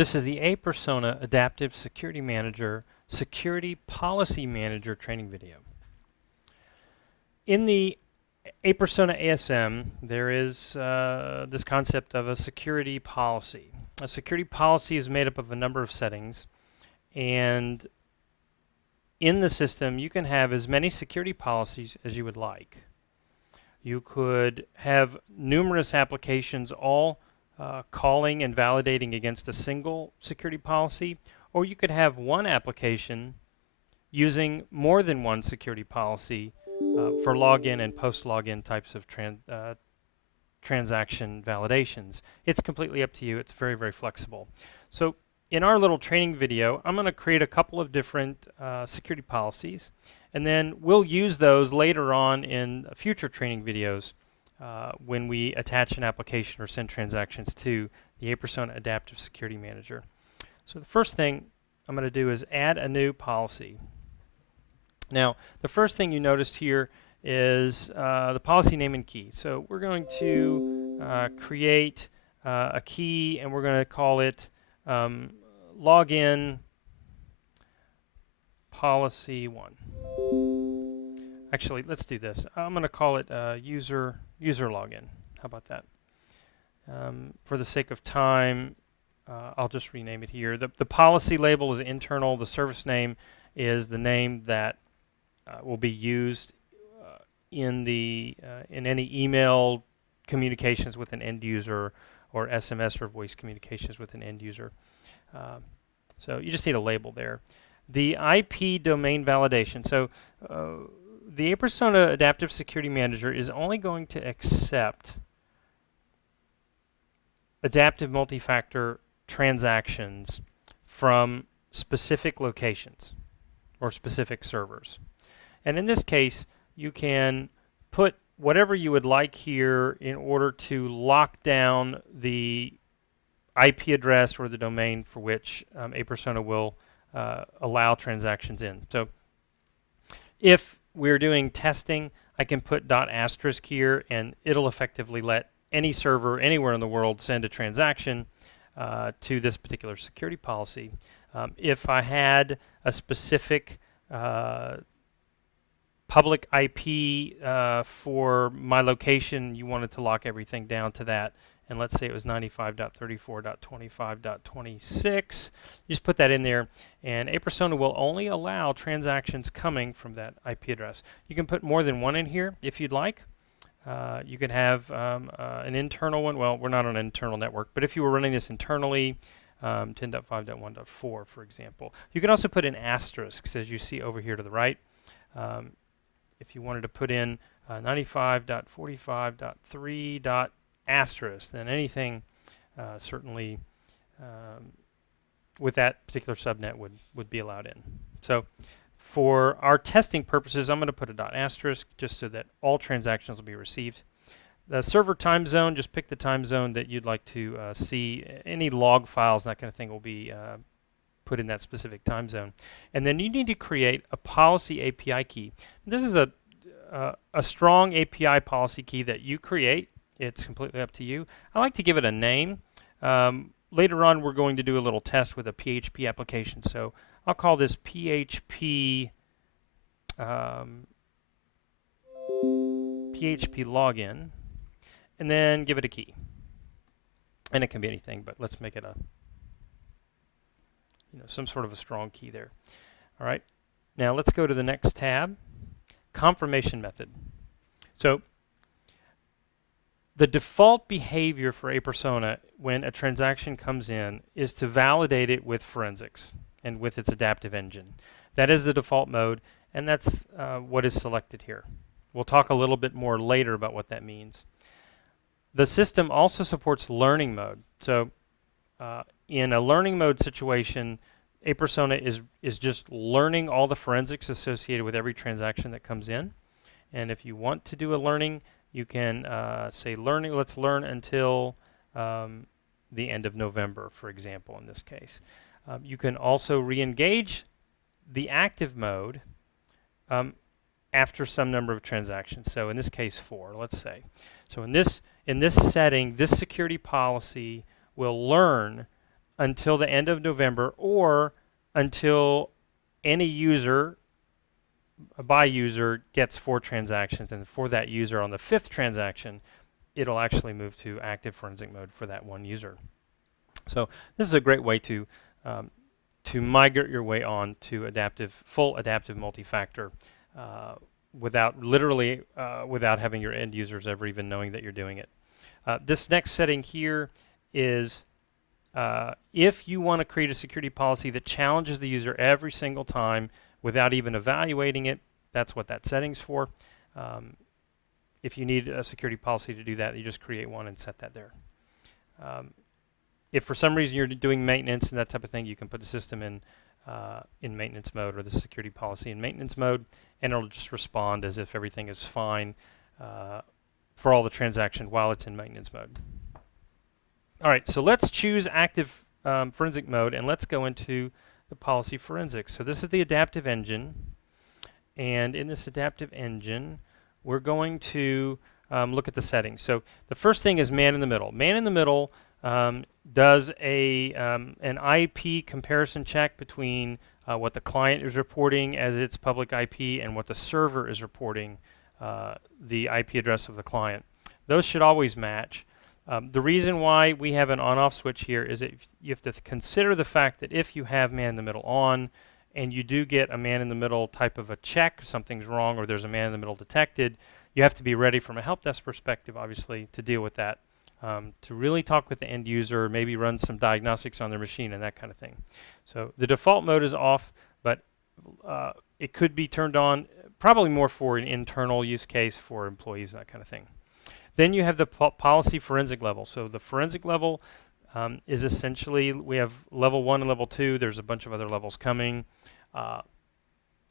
This is the aPersona Adaptive Security Manager Security Policy Manager training video. In the aPersona ASM, there is this concept of a security policy. A security policy is made up of a number of settings, and in the system you can have as many security policies as you would like. You could have numerous applications all calling and validating against a single security policy, or you could have one application using more than one security policy for login and post-login types of transaction validations. It's completely up to you. It's very, very flexible. So in our little training video, I'm going to create a couple of different security policies, and then we'll use those later on in future training videos when we attach an application or send transactions to the aPersona Adaptive Security Manager. So the first thing I'm going to do is add a new policy. Now, the first thing you noticed here is the policy name and key. So we're going to create a key, and we're going to call it login policy 1. Actually, let's do this. I'm going to call it user login. How about that? For the sake of time, I'll just rename it here. The policy label is internal. The service name is the name that will be used in any email communications with an end user, or SMS or voice communications with an end user. So you just need a label there. The IP domain validation. So the aPersona Adaptive Security Manager is only going to accept adaptive multi-factor transactions from specific locations or specific servers. And in this case, you can put whatever you would like here in order to lock down the IP address or the domain for which aPersona will allow transactions in. So if we're doing testing, I can put .* here, and it'll effectively let any server anywhere in the world send a transaction to this particular security policy. If I had a specific public IP for my location, you wanted to lock everything down to that, and let's say it was 95.34.25.26. You just put that in there, and aPersona will only allow transactions coming from that IP address. You can put more than one in here if you'd like. You could have an internal one. Well, we're not on an internal network, but if you were running this internally, 10.5.1.4, for example. You can also put in asterisks, as you see over here to the right. If you wanted to put in 95.45.3. Asterisk, then anything certainly with that particular subnet would be allowed in. So for our testing purposes, I'm going to put a .* just so that all transactions will be received. The server time zone, just pick the time zone that you'd like to see. Any log files, that kind of thing, will be put in that specific time zone. And then you need to create a policy API key. This is a strong API policy key that you create. It's completely up to you. I like to give it a name. Later on, we're going to do a little test with a PHP application, so I'll call this PHP PHP login, and then give it a key. And it can be anything, but let's make it some sort of a strong key there. All right. Now let's go to the next tab, confirmation method. So the default behavior for aPersona when a transaction comes in is to validate it with forensics and with its adaptive engine. That is the default mode, and that's what is selected here. We'll talk a little bit more later about what that means. The system also supports learning mode. So in a learning mode situation, aPersona is just learning all the forensics associated with every transaction that comes in. And if you want to do a learning, you can say learning. Let's learn until the end of November, for example, in this case. You can also re-engage the active mode after some number of transactions. So in this case, 4, let's say. So in this setting, this security policy will learn until the end of November, or until any user, by user, gets 4 transactions, and for that user on the 5th transaction, it'll actually move to active forensic mode for that one user. So this is a great way to migrate your way on to full adaptive multi-factor without having your end users ever even knowing that you're doing it. This next setting here is if you want to create a security policy that challenges the user every single time without even evaluating it, that's what that setting's for. If you need a security policy to do that, you just create one and set that there. If for some reason you're doing maintenance and that type of thing, you can put the system in maintenance mode, or the security policy in maintenance mode, and it'll just respond as if everything is fine for all the transactions while it's in maintenance mode. All right, so let's choose active forensic mode, and let's go into the policy forensics. So this is the adaptive engine, and in this adaptive engine, we're going to look at the settings. So the first thing is man in the middle. Man in the middle does an IP comparison check between what the client is reporting as its public IP and what the server is reporting, the IP address of the client. Those should always match. The reason why we have an on-off switch here is that you have to consider the fact that if you have man in the middle on, and you do get a man in the middle type of a check, something's wrong or there's a man in the middle detected, you have to be ready from a help desk perspective, obviously, to deal with that, to really talk with the end user, maybe run some diagnostics on their machine and that kind of thing. So the default mode is off, but it could be turned on, probably more for an internal use case for employees, that kind of thing. Then you have the policy forensic level. So the forensic level is essentially, we have level 1 and level 2. There's a bunch of other levels coming.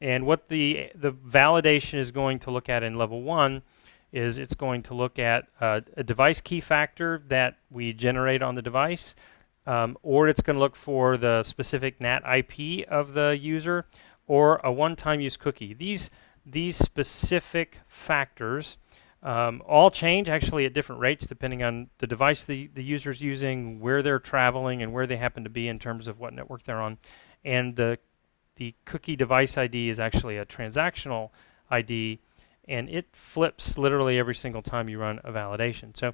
And what the validation is going to look at in level 1 is it's going to look at a device key factor that we generate on the device, or it's going to look for the specific NAT IP of the user, or a one-time use cookie. These specific factors all change actually at different rates depending on the device the user's using, where they're traveling, and where they happen to be in terms of what network they're on. And the cookie device ID is actually a transactional ID, and it flips literally every single time you run a validation. So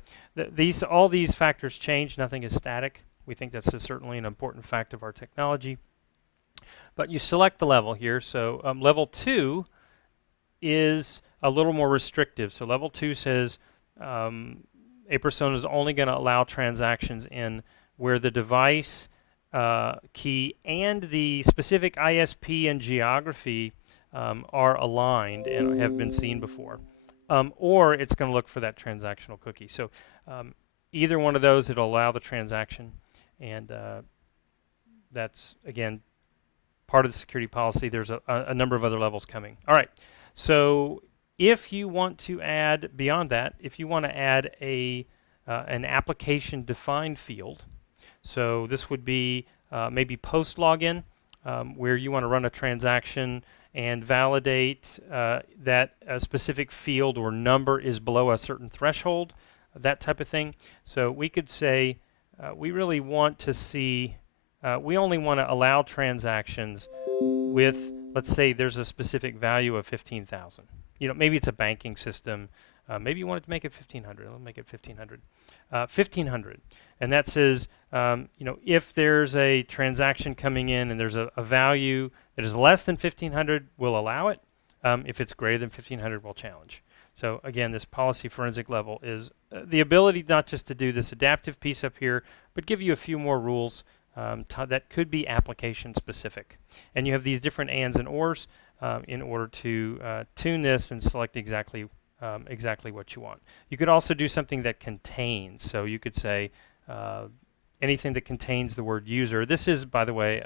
all these factors change. Nothing is static. We think that's certainly an important fact of our technology. But you select the level here. So level 2 is a little more restrictive. So level 2 says aPersona is only going to allow transactions in where the device key and the specific ISP and geography are aligned and have been seen before. Or it's going to look for that transactional cookie. So either one of those, it'll allow the transaction. And that's, again, part of the security policy. There's a number of other levels coming. All right. So if you want to add, beyond that, if you want to add an application defined field, so this would be maybe post login, where you want to run a transaction and validate that a specific field or number is below a certain threshold, that type of thing. So we could say we really want to see, we only want to allow transactions with, let's say there's a specific value of 15,000. You know, maybe it's a banking system. Maybe you want to make it 1,500. Let's make it 1,500. 1,500. And that says, you know, if there's a transaction coming in and there's a value that is less than 1,500, we'll allow it. If it's greater than 1,500, we'll challenge. So again, this policy forensic level is the ability not just to do this adaptive piece up here, but give you a few more rules that could be application specific. And you have these different ands and ors in order to tune this and select exactly what you want. You could also do something that contains. So you could say anything that contains the word user. This is, by the way,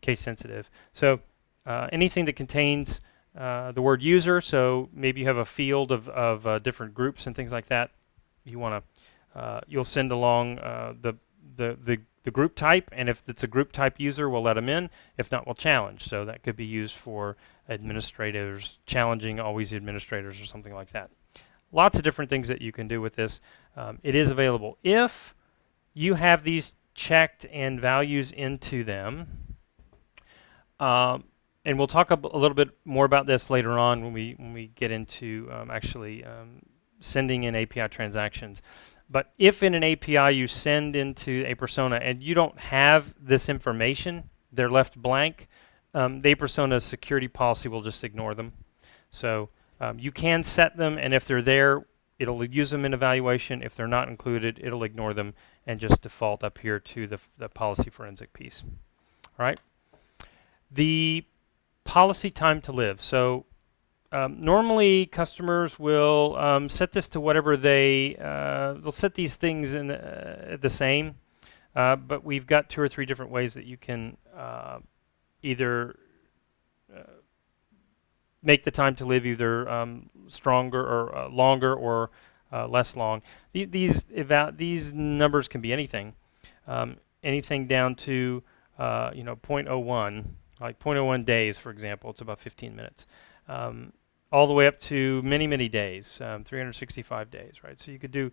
case sensitive. So anything that contains the word user. So maybe you have a field of different groups and things like that. You want to you'll send along the group type, and if it's a group type user, we'll let them in. If not, we'll challenge. So that could be used for administrators, challenging always administrators or something like that. Lots of different things that you can do with this. It is available. If you have these checked and values into them. And we'll talk a little bit more about this later on when we get into actually sending in API transactions. But if in an API you send into aPersona and you don't have this information, they're left blank, the aPersona security policy will just ignore them. So you can set them, and if they're there, it'll use them in evaluation. If they're not included, it'll ignore them and just default up here to the policy forensic piece. All right. The policy time to live. So normally customers will set this to whatever they'll set these things in the same, but we've got 2 or 3 different ways that you can either make the time to live either stronger or longer or less long. These numbers can be anything, anything down to 0.01, like 0.01 days, for example. It's about 15 minutes, all the way up to many days, 365 days, right? So you could do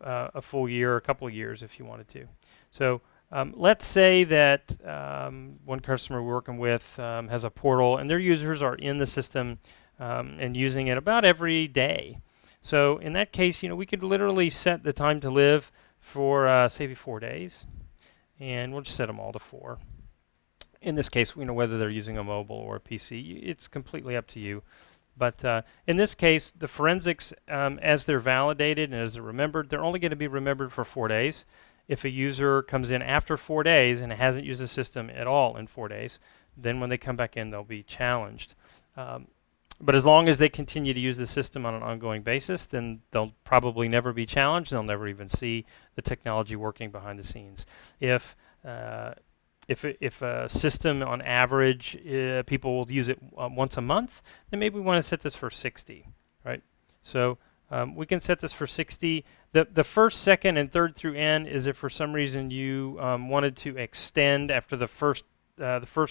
a full year, a couple of years if you wanted to. So let's say that one customer we're working with has a portal, and their users are in the system and using it about every day. So in that case, we could literally set the time to live for say 4 days, and we'll just set them all to 4. In this case, whether they're using a mobile or a PC, it's completely up to you. But in this case, the forensics, as they're validated and as they're remembered, they're only going to be remembered for 4 days. If a user comes in after 4 days and hasn't used the system at all in 4 days, then when they come back in, they'll be challenged. But as long as they continue to use the system on an ongoing basis, then they'll probably never be challenged. They'll never even see the technology working behind the scenes. If a system on average, people will use it once a month, then maybe we want to set this for 60, right? So we can set this for 60. The first, second, and third through N is if for some reason you wanted to extend after the first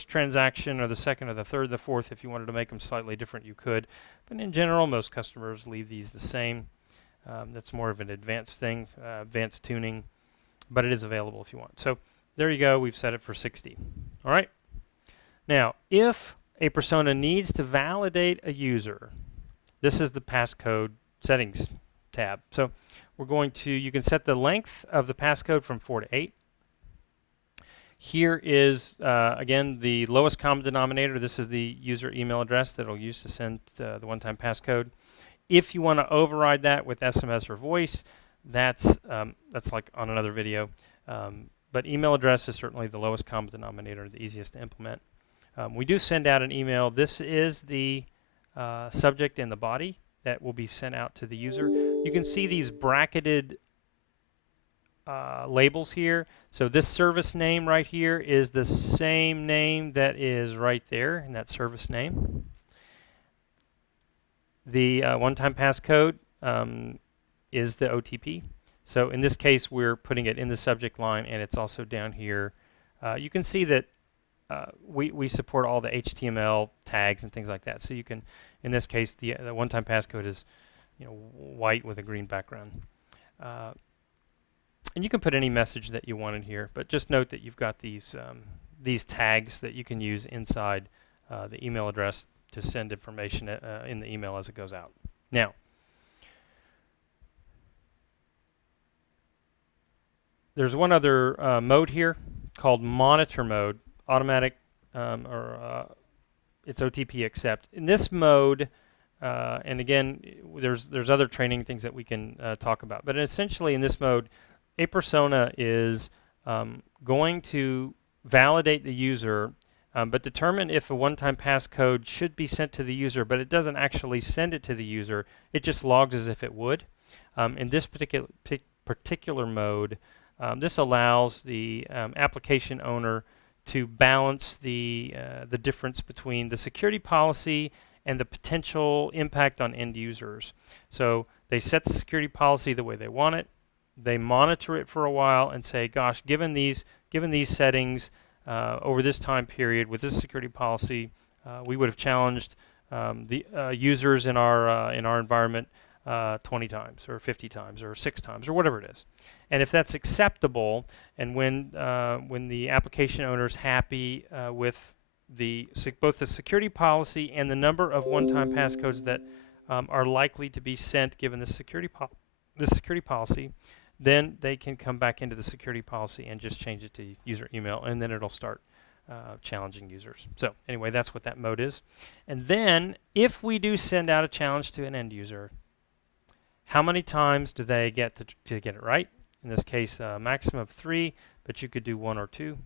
transaction, or the second, or the third, the fourth. If you wanted to make them slightly different, you could. But in general, most customers leave these the same. That's more of an advanced thing, advanced tuning, but it is available if you want. So there you go. We've set it for 60. All right. Now, if aPersona needs to validate a user, this is the Passcode Settings tab. So you can set the length of the passcode from 4 to 8. Here is, again, the lowest common denominator. This is the user email address that it'll use to send the one-time passcode. If you want to override that with SMS or voice, that's like on another video. But email address is certainly the lowest common denominator, the easiest to implement. We do send out an email. This is the subject and the body that will be sent out to the user. You can see these bracketed labels here. So this service name right here is the same name that is right there in that service name. The one-time passcode is the OTP. So in this case, we're putting it in the subject line, and it's also down here. You can see that we support all the HTML tags and things like that. So you can, in this case, the one-time passcode is white with a green background. And you can put any message that you want in here, but just note that you've got these tags that you can use inside the email address to send information in the email as it goes out. Now, there's one other mode here called monitor mode, automatic, it's OTP accept. In this mode, and again, there's other training things that we can talk about, but essentially in this mode, aPersona is going to validate the user, but determine if a one-time passcode should be sent to the user, but it doesn't actually send it to the user. It just logs as if it would. In this particular mode, this allows the application owner to balance the difference between the security policy and the potential impact on end users. So they set the security policy the way they want it. They monitor it for a while and say, gosh, given these settings over this time period with this security policy, we would have challenged the users in our environment 20 times or 50 times or 6 times or whatever it is. And if that's acceptable, and when the application owner is happy with both the security policy and the number of one-time passcodes that are likely to be sent given the security policy, then they can come back into the security policy and just change it to user email, and then it'll start challenging users. So anyway, that's what that mode is. And then if we do send out a challenge to an end user, how many times do they get to get it right? In this case, maximum of 3, but you could do 1 or 2.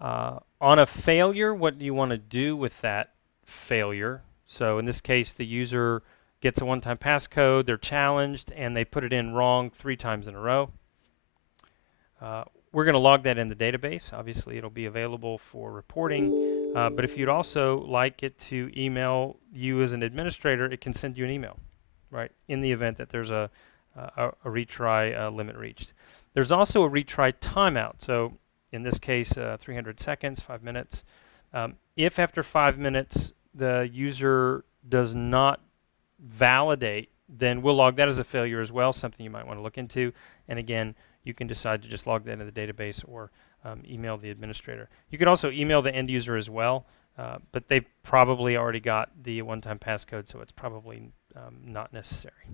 On a failure, what do you want to do with that failure? So in this case, the user gets a one-time passcode, they're challenged, and they put it in wrong 3 times in a row. We're going to log that in the database. Obviously, it'll be available for reporting. But if you'd also like it to email you as an administrator, it can send you an email, right, in the event that there's a retry limit reached. There's also a retry timeout. So in this case, 300 seconds, 5 minutes. If after 5 minutes the user does not validate, then we'll log that as a failure as well, something you might want to look into. And again, you can decide to just log that into the database or email the administrator. You could also email the end user as well, but they've probably already got the one-time passcode, so it's probably not necessary.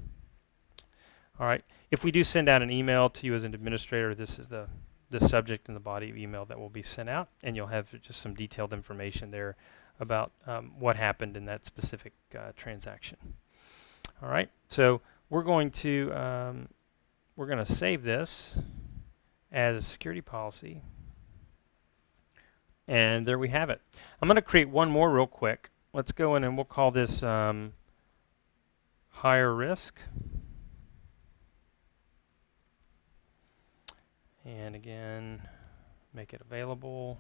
All right. If we do send out an email to you as an administrator, this is the subject and the body of email that will be sent out, and you'll have just some detailed information there about what happened in that specific transaction. All right. So we're going to save this as a security policy, and there we have it. I'm going to create one more real quick. Let's go in and we'll call this higher risk. And again, make it available.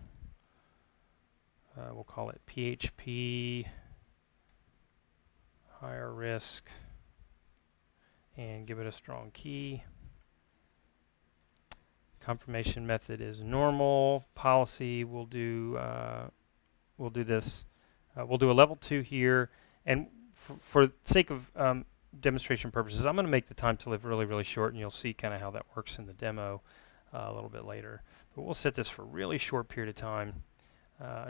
We'll call it PHP higher risk and give it a strong key. Confirmation method is normal. Policy we'll do this. We'll do a level 2 here, and for sake of demonstration purposes, I'm going to make the time to live really, really short, and you'll see kind of how that works in the demo a little bit later. But we'll set this for a really short period of time,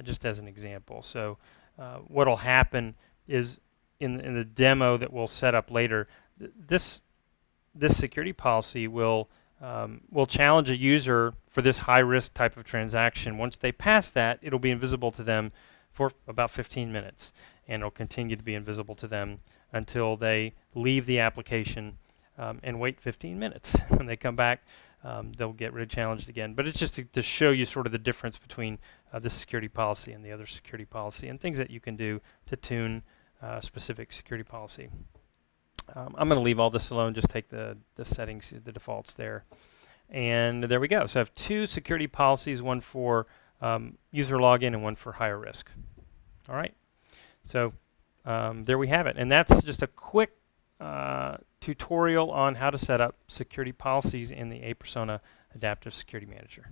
just as an example. So what'll happen is in the demo that we'll set up later, this security policy will challenge a user for this high-risk type of transaction. Once they pass that, it'll be invisible to them for about 15 minutes, and it'll continue to be invisible to them until they leave the application and wait 15 minutes. When they come back, they'll get re-challenged again. But it's just to show you sort of the difference between this security policy and the other security policy, and things that you can do to tune a specific security policy. I'm going to leave all this alone, just take the settings, the defaults there. And there we go. So I have 2 security policies, one for user login and one for higher risk. All right. So there we have it. And that's just a quick tutorial on how to set up security policies in the aPersona Adaptive Security Manager.